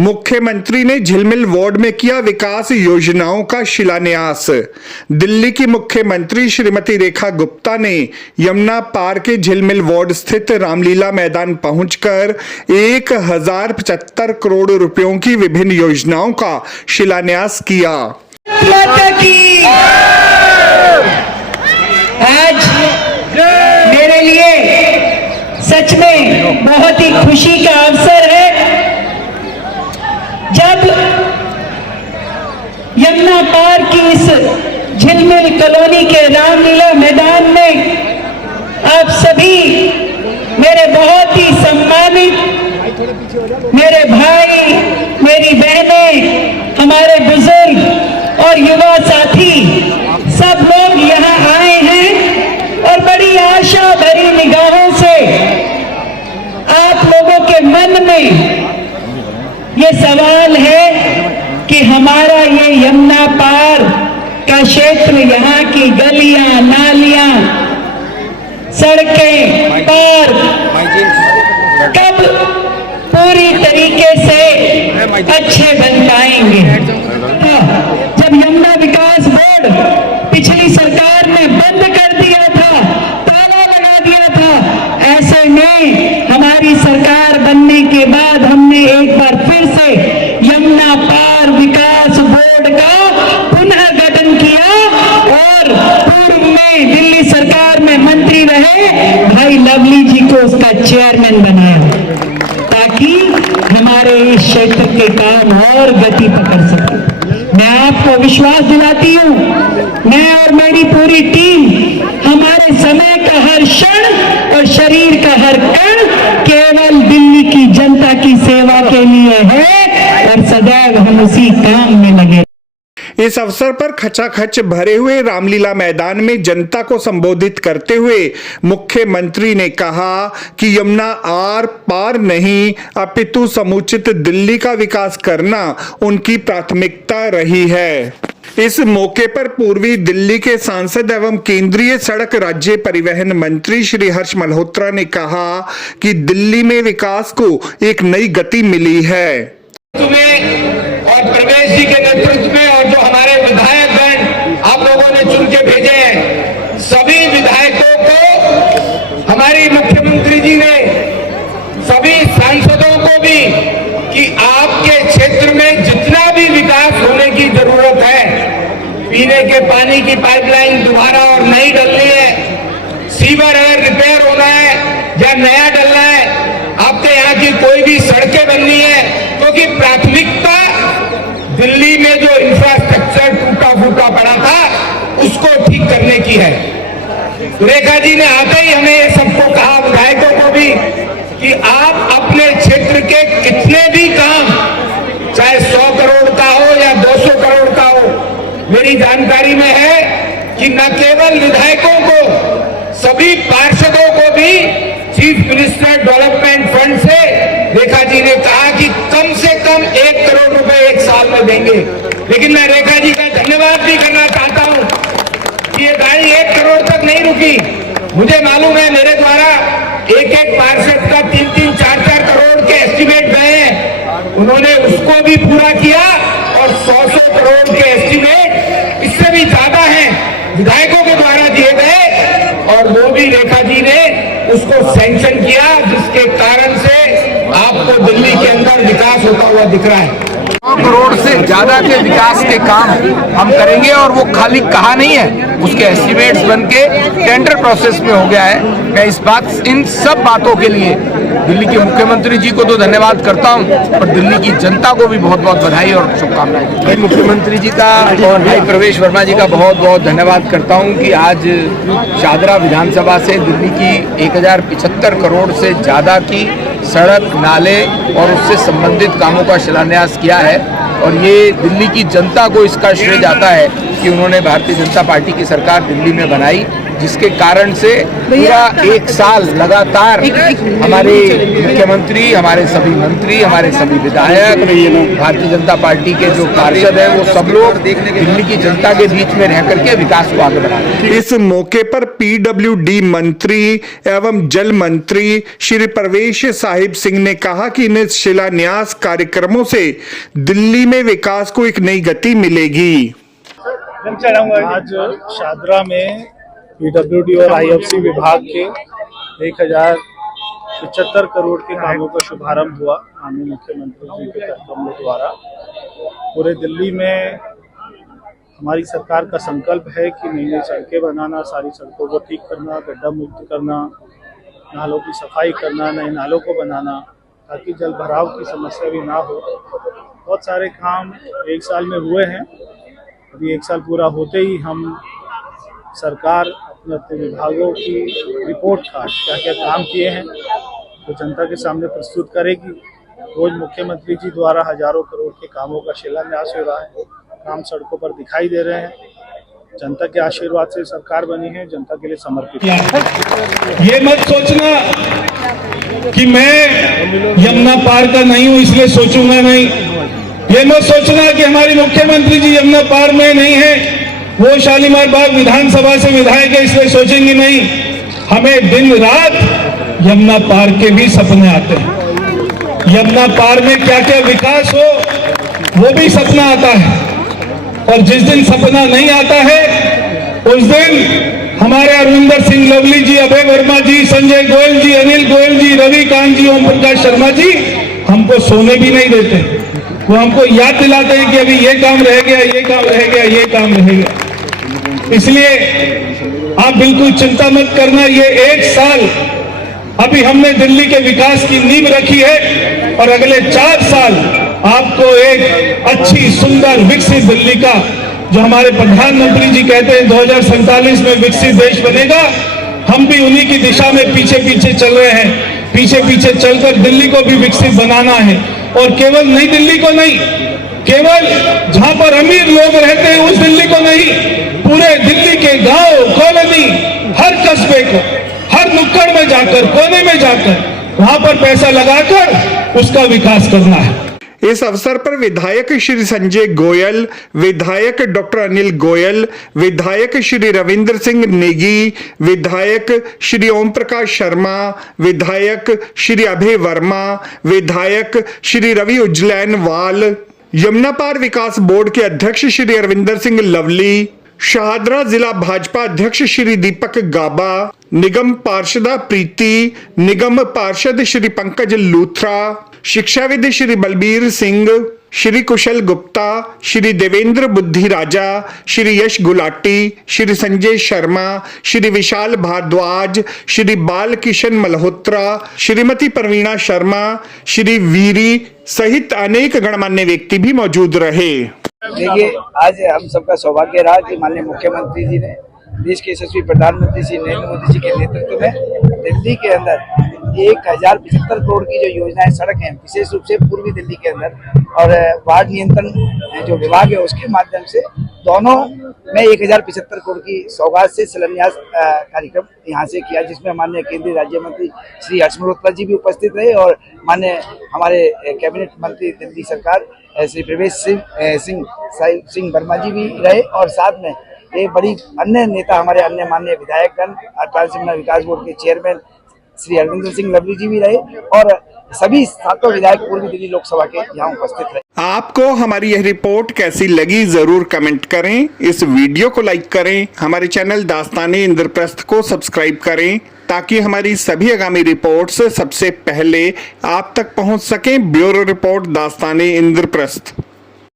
मुख्यमंत्री ने झिलमिल वार्ड में किया विकास योजनाओं का शिलान्यास। दिल्ली की मुख्यमंत्री श्रीमती रेखा गुप्ता ने यमुना पार के झिलमिल वार्ड स्थित रामलीला मैदान पहुंचकर 1075 करोड़ रुपयों की विभिन्न योजनाओं का शिलान्यास किया। आज मेरे लिए सच में बहुत ही खुशी का अवसर है जब यमुना पार की इस झिलमिल कॉलोनी के रामलीला मैदान में आप सभी मेरे बहुत ही सम्मानित मेरे भाई, मेरी बहनें, हमारे बुजुर्ग और युवा साथी सब लोग यहाँ आए हैं और बड़ी आशा भरी निगाहों से आप लोगों के मन में ये सवाल है कि हमारा ये यमुना पार का क्षेत्र, यहाँ की गलियां, नालियां, सड़कें, पार्क कब पूरी तरीके से अच्छे बन पाएंगे। जब यमुना विकास बोर्ड पिछली सरकार ने बंद कर दिया था, ताला लगा दिया था, ऐसे में हमारी सरकार बनने के बाद हमने एक बार फिर से यमुना पार विकास बोर्ड का पुनः गठन किया और पूर्व में दिल्ली सरकार में मंत्री रहे भाई लवली जी को उसका चेयरमैन बनाया ताकि हमारे इस क्षेत्र के काम और गति पकड़ सके। मैं आपको विश्वास दिलाती हूँ, मैं और मेरी पूरी टीम हमारे समय का हर क्षण और शरीर का हर कण केवल दिल्ली की जनता की सेवा के लिए है और सदैव हम उसी काम में लगे। इस अवसर पर खचाखच भरे हुए रामलीला मैदान में जनता को संबोधित करते हुए मुख्यमंत्री ने कहा कि यमुना आर पार नहीं अपितु समुचित दिल्ली का विकास करना उनकी प्राथमिकता रही है। इस मौके पर पूर्वी दिल्ली के सांसद एवं केंद्रीय सड़क राज्य परिवहन मंत्री श्री हर्ष मल्होत्रा ने कहा कि दिल्ली में विकास को एक नई गति मिली है। और प्रवेश जी के नेतृत्व में और जो हमारे विधायकगण आप लोगों ने चुन के भेजे हैं, सभी विधायकों को हमारी मुख्यमंत्री जी ने, सभी सांसदों को भी कि आपके क्षेत्र में जितना भी विकास होने की जरूरत है, पीने के पानी की पाइपलाइन दोबारा और नई डलनी है, सीवर है रिपेयर होना है या नया डलना है, आपके यहाँ की कोई भी सड़कें बननी है, क्योंकि प्राथमिकता दिल्ली में जो इंफ्रास्ट्रक्चर टूटा फूटा पड़ा था उसको ठीक करने की है। रेखा जी ने आते ही हमें ये सबको कहा, विधायकों को भी, कि आप अपने क्षेत्र के कितने भी काम, चाहे 100 करोड़ का हो या 200 करोड़ का हो, मेरी जानकारी में है कि न केवल विधायकों को, सभी पार्षदों को भी चीफ मिनिस्टर डेवलपमेंट फंड से रेखा जी ने कहा कि कम से कम 1 करोड़ रुपए एक साल में देंगे। लेकिन मैं रेखा जी का धन्यवाद भी करना चाहता हूं कि ये गाड़ी 1 करोड़ तक नहीं रुकी। मुझे मालूम है मेरे द्वारा एक पार्षद का 3-3, 4-4 करोड़ के एस्टिमेट गए हैं, उन्होंने उसको भी पूरा किया और 100 करोड़ के एस्टिमेट इससे भी ज्यादा हैं विधायकों के द्वारा दिए गए और वो भी रेखा जी ने उसको सैंक्शन किया, जिसके कारण से आपको दिल्ली के अंदर विकास होता हुआ दिख रहा है। 100 करोड़ से ज्यादा के विकास के काम हम करेंगे और वो खाली कहा नहीं है, उसके एस्टिमेट्स बन के टेंडर प्रोसेस में हो गया है। मैं इन सब बातों के लिए दिल्ली के मुख्यमंत्री जी को तो धन्यवाद करता हूं, और दिल्ली की जनता को भी बहुत बहुत बधाई और शुभकामनाएं। भाई मुख्यमंत्री जी का और भाई प्रवेश वर्मा जी का बहुत बहुत धन्यवाद करता हूं कि आज शाहदरा विधानसभा से दिल्ली की 1075 करोड़ से ज्यादा की सड़क, नाले और उससे संबंधित कामों का शिलान्यास किया है। और ये दिल्ली की जनता को इसका श्रेय जाता है कि उन्होंने भारतीय जनता पार्टी की सरकार दिल्ली में बनाई जिसके कारण से पूरा एक साल लगातार हमारे मुख्यमंत्री, हमारे सभी मंत्री, हमारे सभी विधायक, भारतीय जनता पार्टी के जो पार्षद हैं, वो सब लोग दिल्ली की जनता के बीच में रह करके विकास को आगे बढ़ा रहे हैं। इस मौके पर पीडब्ल्यूडी मंत्री एवं जल मंत्री श्री परवेश साहिब सिंह ने कहा कि इन शिलान्यास कार्यक्रमों से दिल्ली में विकास को एक नई गति मिलेगी। आज शादरा में पीडब्ल्यूडी और आईएफसी विभाग के 1075 करोड़ के कामों का शुभारंभ हुआ माननीय मुख्यमंत्री जी के कर्तव्यों द्वारा। पूरे दिल्ली में हमारी सरकार का संकल्प है कि नई नई सड़कें बनाना, सारी सड़कों को ठीक करना, गड्ढा मुक्त करना, नालों की सफाई करना, नए नालों को बनाना ताकि जल भराव की समस्या भी ना हो। बहुत सारे काम एक साल में हुए हैं। अभी एक साल पूरा होते ही हम सरकार अपने अपने विभागों की रिपोर्ट कार्ड क्या क्या काम किए हैं तो जनता के सामने प्रस्तुत करेगी। रोज मुख्यमंत्री जी द्वारा हजारों करोड़ के कामों का शिलान्यास हो रहा है, काम सड़कों पर दिखाई दे रहे हैं। जनता के आशीर्वाद से सरकार बनी है, जनता के लिए समर्पित है। ये मत सोचना कि मैं यमुना पार का नहीं हूं इसलिए सोचूंगा नहीं। ये मत सोचना कि हमारी मुख्यमंत्री जी यमुना पार में नहीं है, वो शालीमार बाग विधानसभा से विधायक है इसलिए सोचेंगे नहीं। हमें दिन रात यमुना पार के भी सपने आते हैं। यमुना पार में क्या क्या विकास हो वो भी सपना आता है, और जिस दिन सपना नहीं आता है उस दिन हमारे अरविंदर सिंह लवली जी, अभय वर्मा जी, संजय गोयल जी, अनिल गोयल जी, रवि कांत जी, ओम प्रकाश शर्मा जी हमको सोने भी नहीं देते। वो हमको याद दिलाते हैं कि अभी ये काम रह गया, ये काम रह गया, ये काम रह गया। इसलिए आप बिल्कुल चिंता मत करना। ये एक साल अभी हमने दिल्ली के विकास की नींव रखी है और अगले 4 साल आपको एक अच्छी सुंदर विकसित दिल्ली का, जो हमारे प्रधानमंत्री जी कहते हैं 2047 में विकसित देश बनेगा, हम भी उन्हीं की दिशा में पीछे पीछे चल रहे हैं। पीछे पीछे चलकर दिल्ली को भी विकसित बनाना है, और केवल नई दिल्ली को नहीं, केवल जहां पर अमीर लोग रहते हैं उस दिल्ली को नहीं, पूरे दिल्ली के गांव, कॉलोनी, हर कस्बे को, हर नुक्कड़ में जाकर, कोने में जाकर वहां पर पैसा लगाकर उसका विकास करना है। इस अवसर पर विधायक श्री संजय गोयल, विधायक डॉक्टर अनिल गोयल, विधायक श्री रविंद्र सिंह नेगी, विधायक श्री ओम प्रकाश शर्मा, विधायक श्री अभय वर्मा, विधायक श्री रवि उजलैनवाल, यमुना पार विकास बोर्ड के अध्यक्ष श्री अरविंदर सिंह लवली, शाहदरा जिला भाजपा अध्यक्ष श्री दीपक गाबा, निगम पार्षदा प्रीति, निगम पार्षद श्री पंकज लूथरा, शिक्षाविद श्री बलबीर सिंह, श्री कुशल गुप्ता, श्री देवेंद्र बुद्धि राजा, श्री यश गुलाटी, श्री संजय शर्मा, श्री विशाल भारद्वाज, श्री बाल किशन मल्होत्रा, श्रीमती प्रवीणा शर्मा, श्री वीरी सहित अनेक गणमान्य व्यक्ति भी मौजूद रहे। देखिए, आज हम सबका सौभाग्य रहा कि माननीय मुख्यमंत्री जी ने देश के यशस्वी प्रधानमंत्री श्री नरेंद्र मोदी जी के नेतृत्व में दिल्ली के अंदर 1075 करोड़ की जो योजनाएं सड़क हैं, विशेष रूप से पूर्वी दिल्ली के अंदर, और बाढ़ नियंत्रण जो विभाग है उसके माध्यम से दोनों में 1075 करोड़ की सौगात से शिलान्यास कार्यक्रम यहाँ से किया, जिसमें माननीय केंद्रीय राज्य मंत्री श्री हर्ष मल्होत्रा जी भी उपस्थित रहे और माननीय हमारे कैबिनेट मंत्री दिल्ली सरकार श्री प्रवेश सिंह वर्मा जी भी रहे, और साथ में ये बड़ी अन्य नेता हमारे अन्य माननीय विधायकगण, ट्रांसमिशन विकास बोर्ड के चेयरमैन श्री अरविंदर सिंह लवली जी भी रहे, और सभी 7 विधायक पूर्वी दिल्ली लोकसभा के यहाँ उपस्थित रहे। आपको हमारी यह रिपोर्ट कैसी लगी जरूर कमेंट करें। इस वीडियो को लाइक करें, हमारे चैनल दास्ताने इंद्रप्रस्थ को सब्सक्राइब करें ताकि हमारी सभी आगामी रिपोर्ट्स सबसे पहले आप तक पहुंच सकें। ब्यूरो रिपोर्ट दास्ताने इंद्रप्रस्थ।